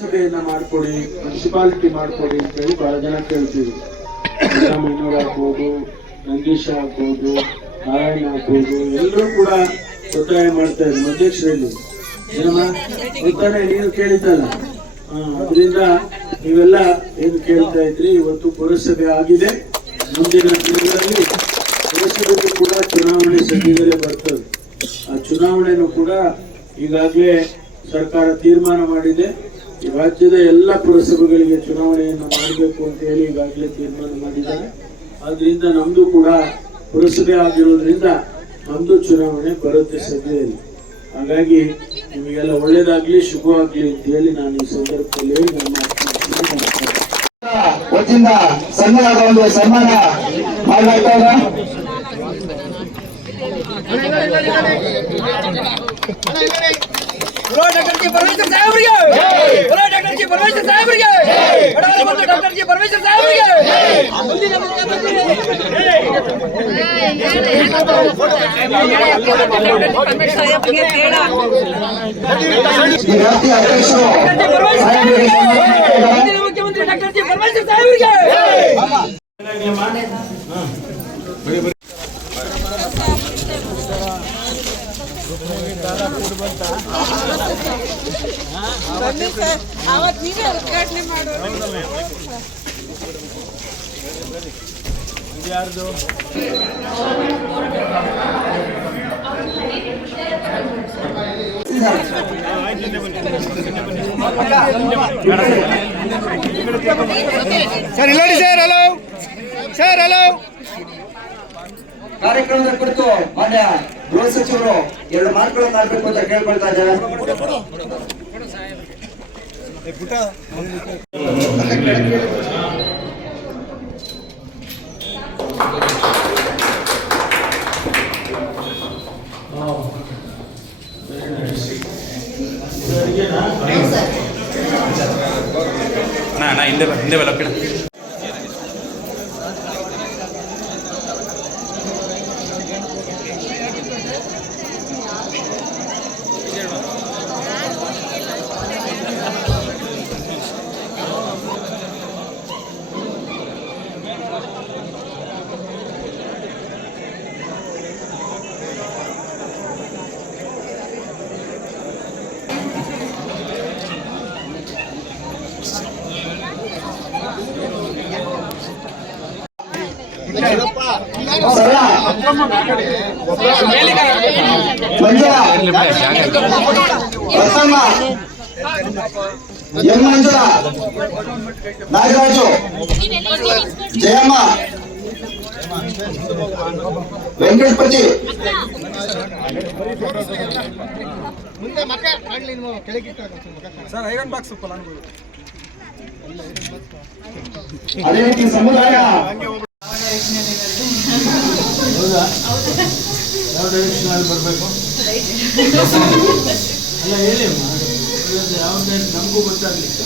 ಸಭೆಯನ್ನ ಮಾಡ್ಕೊಡಿ, ಮುನ್ಸಿಪಾಲಿಟಿ ಮಾಡ್ಕೊಡಿ ಅಂತ ಹೇಳಿ ಬಹಳ ಜನ ಕೇಳ್ತೀವಿ. ಸಿದ್ದರಾಮಯ್ಯನವ್ರು ಆಗ್ಬೋದು, ನಂದೀಶ ಆಗ್ಬೋದು, ನಾರಾಯಣ ಆಗ್ಬೋದು, ಎಲ್ಲರೂ ಕೂಡ ಒತ್ತಾಯ ಮಾಡ್ತಾ ಇದ್ರು ಅಧ್ಯಕ್ಷರಲ್ಲಿ. ಏನಮ್ಮ ಗೊತ್ತಾನೆ ನೀನು ಕೇಳಿದ್ದಲ್ಲ. ಅದರಿಂದ ನೀವೆಲ್ಲ ಏನು ಕೇಳ್ತಾ ಇದ್ರಿ, ಇವತ್ತು ಪುರಸಭೆ ಆಗಿದೆ. ಮುಂದಿನ ದಿನಗಳಲ್ಲಿ ಪುರಸಭೆಗೂ ಕೂಡ ಚುನಾವಣೆ ಸದ್ಯದಲ್ಲೇ ಬರ್ತದೆ. ಆ ಚುನಾವಣೆನೂ ಕೂಡ ಈಗಾಗಲೇ ಸರ್ಕಾರ ತೀರ್ಮಾನ ಮಾಡಿದೆ. ಈ ರಾಜ್ಯದ ಎಲ್ಲ ಪುರಸಭೆಗಳಿಗೆ ಚುನಾವಣೆಯನ್ನು ಮಾಡಬೇಕು ಅಂತ ಹೇಳಿ ಈಗಾಗಲೇ ತೀರ್ಮಾನ ಮಾಡಿದ್ದಾರೆ. ಆದ್ರಿಂದ ನಮ್ದು ಕೂಡ ಪುರಸಭೆ ಆಗಿರೋದ್ರಿಂದ ನಮ್ದು ಚುನಾವಣೆ ಬರುತ್ತೆ ಸದ್ಯದಲ್ಲಿ. ಹಾಗಾಗಿ ನಿಮಗೆಲ್ಲ ಒಳ್ಳೇದಾಗ್ಲಿ, ಶುಭವಾಗ್ಲಿ ಅಂತ ಹೇಳಿ ನಾನು ಈ ಸಂದರ್ಭದಲ್ಲಿ ನಮ್ಮ ವತಿಯಿಂದ ಸಣ್ಣದಾದ ಒಂದು ಸನ್ಮಾನ ಮಾಡಲಾಗ್ತಾ ಇದೆ. डॉक्टर जी परमेश्वर साहब डॉक्टर जी परमेश्वर साहब डॉक्टर जी परमेश्वर साहब मुख्यमंत्री डॉक्टर जी परमेश्वर साहब ಅವತ್ತು ನೀವೇ ಉದ್ಘಾಟನೆ ಮಾಡೋದು. ಯಾರ್ದು ಸರ್ ಇಲ್ಲ ಸರ್. Hello sir, hello. ಕಾರ್ಯಕ್ರಮದ ಕುರಿತು ಮಾನ್ಯ ಗೃಹ ಸಚಿವರು 2 ಮಾತುಗಳನ್ನು ಆಡಬೇಕು ಅಂತ ಕೇಳ್ಕೊಳ್ತಾ ಇದ್ದಾರೆ. ನಾ ಹಿಂದೆ ಬಲ ಮಂಜುಳಾ, ನಾಗರಾಜು, ಜಯಮ್ಮ, ವೆಂಕಟಪತಿ, ಅದೇ ರೀತಿ ಸಮುದಾಯ ಯಾವ ಡೈರೆಕ್ಷನ್ ಅಲ್ಲಿ ಬರಬೇಕು ಅಲ್ಲ ಹೇಳಿ ಅಮ್ಮ. ಯಾವ್ದು ನಮಗೂ ಗೊತ್ತಾಗ್ಲಿಕ್ಕೆ